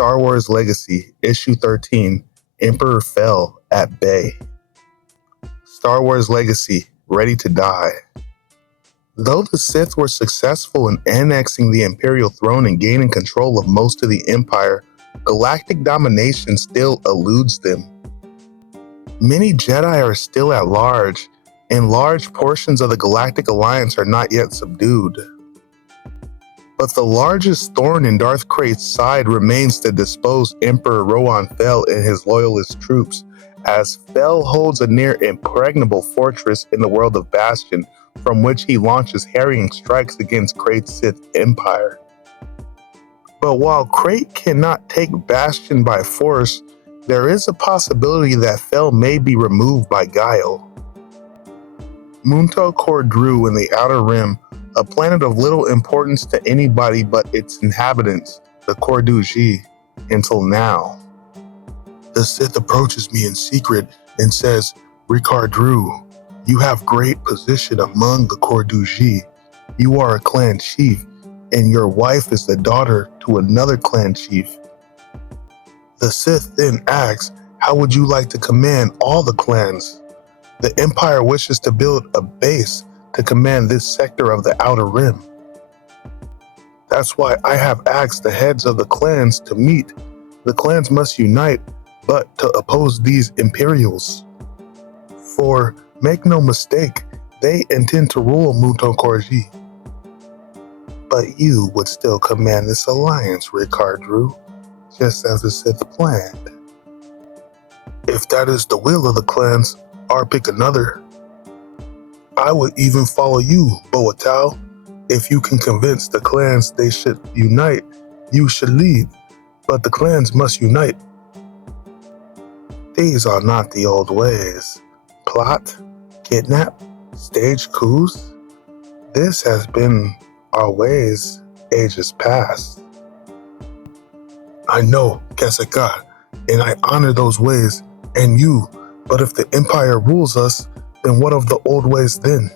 Star Wars Legacy, Issue 13, Emperor Fell at Bay. Star Wars Legacy, Ready to Die. Though the Sith were successful in annexing the Imperial throne and gaining control of most of the Empire, galactic domination still eludes them. Many Jedi are still at large, and large portions of the Galactic Alliance are not yet subdued. But the largest thorn in Darth Krayt's side remains to dispose Emperor Rohan Fel and his loyalist troops, as Fel holds a near impregnable fortress in the world of Bastion, from which he launches harrying strikes against Krayt's Sith Empire. But while Krayt cannot take Bastion by force, there is a possibility that Fel may be removed by guile. Munto Cordru in the Outer Rim, a planet of little importance to anybody but its inhabitants, the Corduji, until now. The Sith approaches me in secret and says, "Ricardru, you have great position among the Corduji. You are a clan chief, and your wife is the daughter to another clan chief." The Sith then asks, "How would you like to command all the clans?" The Empire wishes to build a base to command this sector of the Outer Rim. That's why I have asked the heads of the clans to meet. The clans must unite, but to oppose these Imperials. For, make no mistake, they intend to rule Munto Corji. But you would still command this alliance, Ricardru, just as the Sith planned. If that is the will of the clans, or pick another. I would even follow you, Boatao. If you can convince the clans they should unite, you should lead, but the clans must unite. These are not the old ways. Plot, kidnap, stage coups. This has been our ways ages past. I know, Kesaka, and I honor those ways, and you, but if the Empire rules us, then what of the old ways then?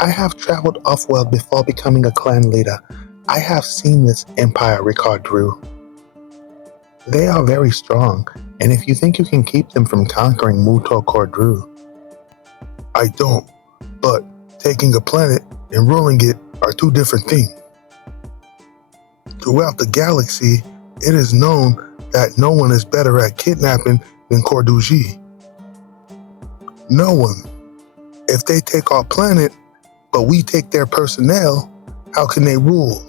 I have traveled off-world before becoming a clan leader. I have seen this Empire, Ricardru. They are very strong, and if you think you can keep them from conquering Munto Cordru. I don't, but taking a planet and ruling it are two different things. Throughout the galaxy, it is known that no one is better at kidnapping than Corduji. No one. If they take our planet, but we take their personnel, how can they rule?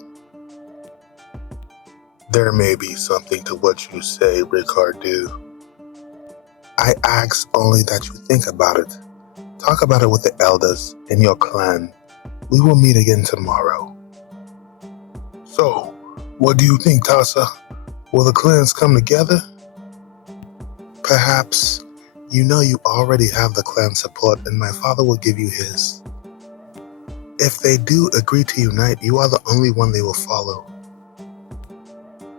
There may be something to what you say, Ricardo. I ask only that you think about it. Talk about it with the elders in your clan. We will meet again tomorrow. So, what do you think, Tassa? Will the clans come together? Perhaps. You know you already have the clan support, and my father will give you his. If they do agree to unite, you are the only one they will follow.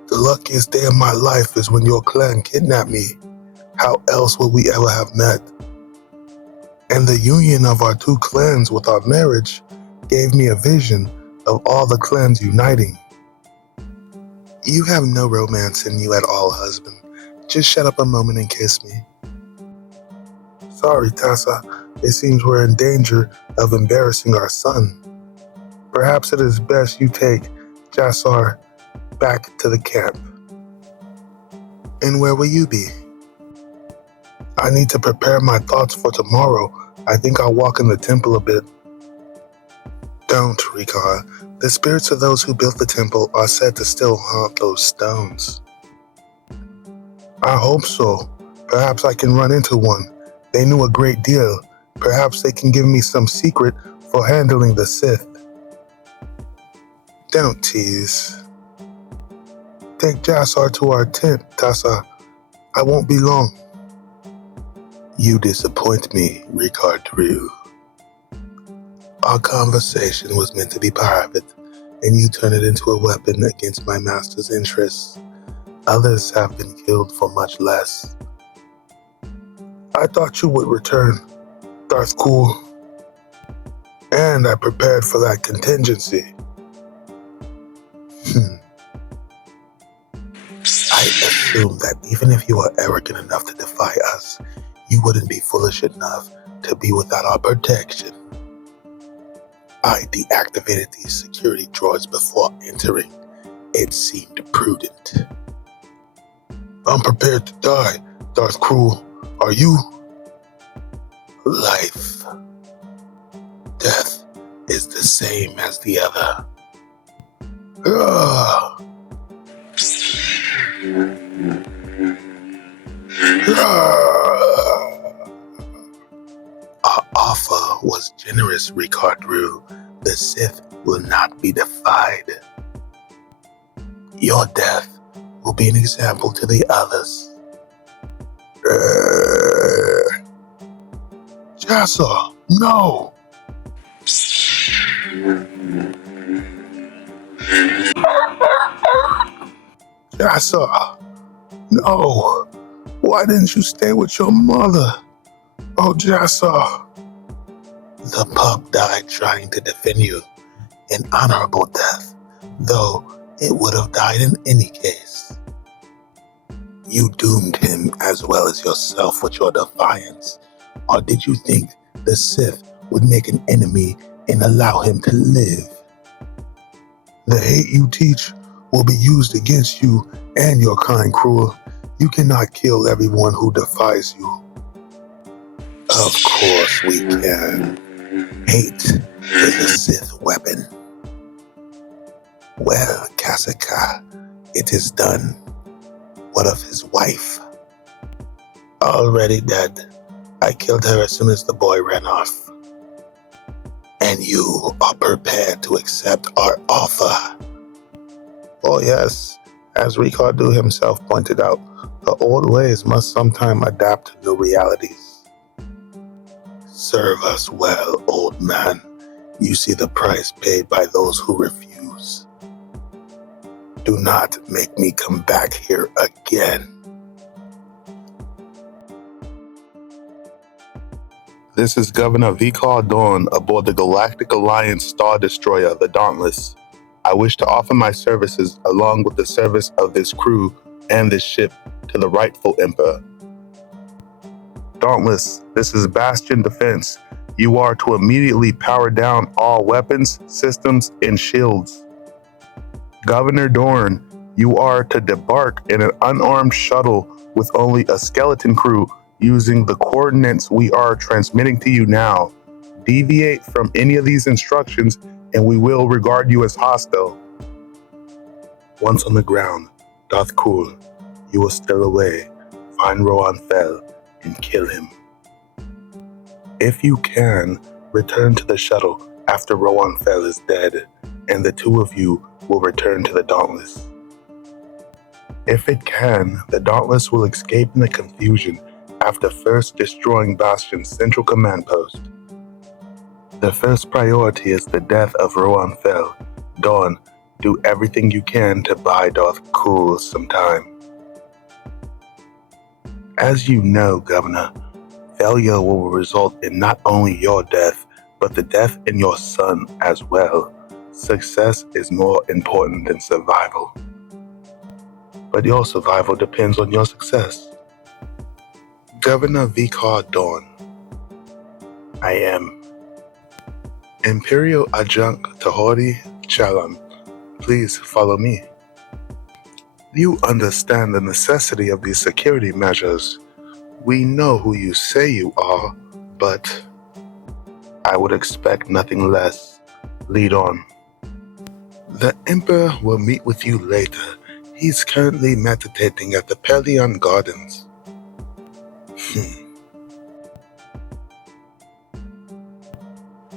The luckiest day of my life is when your clan kidnapped me. How else would we ever have met? And the union of our two clans with our marriage gave me a vision of all the clans uniting. You have no romance in you at all, husband. Just shut up a moment and kiss me. Sorry, Tassa. It seems we're in danger of embarrassing our son. Perhaps it is best you take Jassar back to the camp. And where will you be? I need to prepare my thoughts for tomorrow. I think I'll walk in the temple a bit. Don't, Rika. The spirits of those who built the temple are said to still haunt those stones. I hope so. Perhaps I can run into one. They knew a great deal. Perhaps they can give me some secret for handling the Sith. Don't tease. Take Jassar to our tent, Tassa. I won't be long. You disappoint me, Ricardru. Our conversation was meant to be private, and you turn it into a weapon against my master's interests. Others have been killed for much less. I thought you would return, Darth Cool. And I prepared for that contingency. assume that even if you are arrogant enough to defy us, you wouldn't be foolish enough to be without our protection. I deactivated these security droids before entering. It seemed prudent. I'm prepared to die, Darth Cruel. Are you? Life. Death is the same as the other. Our offer was generous, Ricardru. The Sith will not be defied. Your death will be an example to the others. Jassa, no! Jassa, no! Why didn't you stay with your mother? Oh, Jassa. The pup died trying to defend you. An honorable death, though it would have died in any case. You doomed him as well as yourself with your defiance. Or did you think the Sith would make an enemy and allow him to live? The hate you teach will be used against you and your kind, Cruel. You cannot kill everyone who defies you. Of course we can. Hate is a Sith weapon. Well, Kasika, it is done. What of his wife? Already dead. I killed her as soon as the boy ran off. And you are prepared to accept our offer. Oh yes, as Ricardo himself pointed out, the old ways must sometime adapt to new realities. Serve us well, old man. You see the price paid by those who refuse. Do not make me come back here again. This is Governor Vikar Dawn aboard the Galactic Alliance Star Destroyer, the Dauntless. I wish to offer my services along with the service of this crew and this ship to the rightful Emperor. Dauntless, this is Bastion Defense. You are to immediately power down all weapons, systems, and shields. Governor Dorn, you are to debark in an unarmed shuttle with only a skeleton crew using the coordinates we are transmitting to you now. Deviate from any of these instructions and we will regard you as hostile. Once on the ground, Darth Cool, you will steal away, find Rohan Fel, and kill him. If you can, return to the shuttle after Rohan Fel is dead, and the two of you will return to the Dauntless. If it can, the Dauntless will escape in the confusion after first destroying Bastion's central command post. The first priority is the death of Rohan Fel. Dawn, do everything you can to buy Darth Cool some time. As you know, Governor, failure will result in not only your death, but the death in your son as well. Success is more important than survival. But your survival depends on your success. Governor Vikar Dawn. I am Imperial Adjunct Tahori Chalam. Please follow me. You understand the necessity of these security measures. We know who you say you are, but I would expect nothing less. Lead on. The Emperor will meet with you later. He's currently meditating at the Pelion Gardens.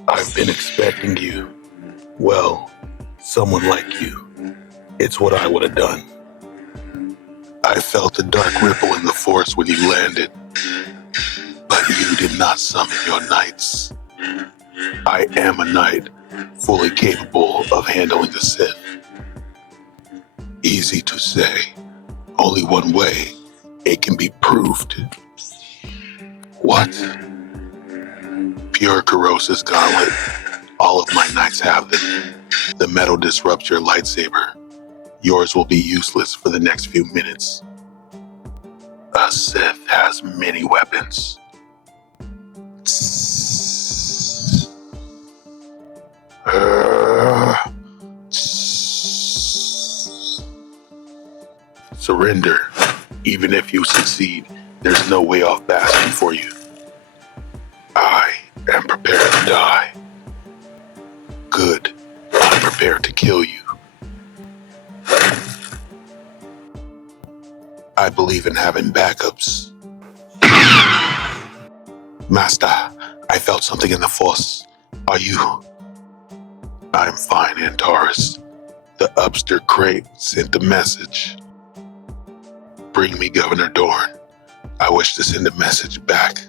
I've been expecting you. Well, someone like you. It's what I would have done. I felt a dark ripple in the Force when you landed, but you did not summon your knights. I am a knight, fully capable of handling the Sith. Easy to say. Only one way. It can be proved. What? Pure Corrosis Gauntlet. All of my knights have them. The metal disrupts your lightsaber. Yours will be useless for the next few minutes. A Sith has many weapons. Surrender. Even if you succeed, there's no way off basking for you. I am prepared to die. Good. I'm prepared to kill you. I believe in having backups. Master, I felt something in the Force. Are you? I'm fine, Antares. The upster crate sent a message. Bring me Governor Dorn. I wish to send a message back.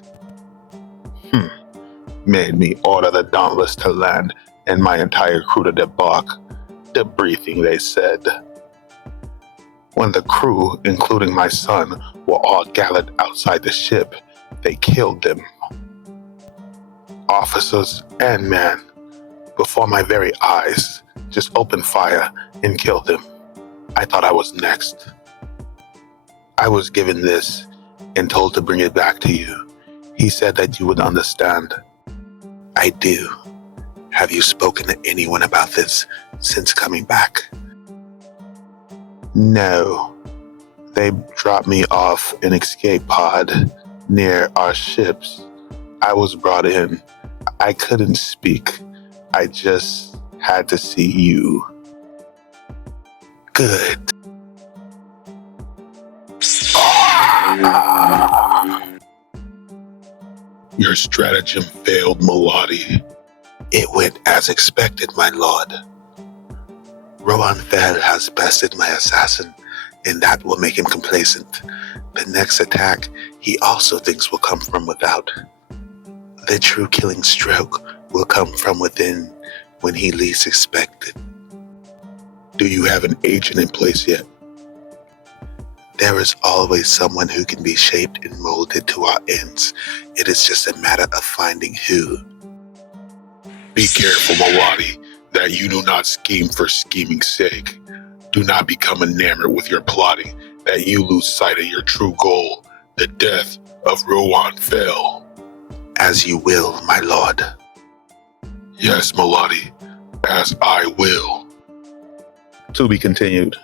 Made me order the Dauntless to land and my entire crew to debark. The briefing, they said. When the crew, including my son, were all gathered outside the ship, they killed them. Officers and men, before my very eyes, just opened fire and killed them. I thought I was next. I was given this and told to bring it back to you. He said that you would understand. I do. Have you spoken to anyone about this since coming back? No. They dropped me off an escape pod near our ships. I was brought in. I couldn't speak. I just had to see you. Good. Your stratagem failed, Maladi. It went as expected, my lord. Rohan Fel has bested my assassin, and that will make him complacent. The next attack, he also thinks will come from without. The true killing stroke will come from within when he least expected. Do you have an agent in place yet? There is always someone who can be shaped and molded to our ends. It is just a matter of finding who. Be careful, Maladi, that you do not scheme for scheming's sake. Do not become enamored with your plotting, that you lose sight of your true goal, the death of Rohan Fel. As you will, my lord. Yes, Maladi, as I will. To be continued.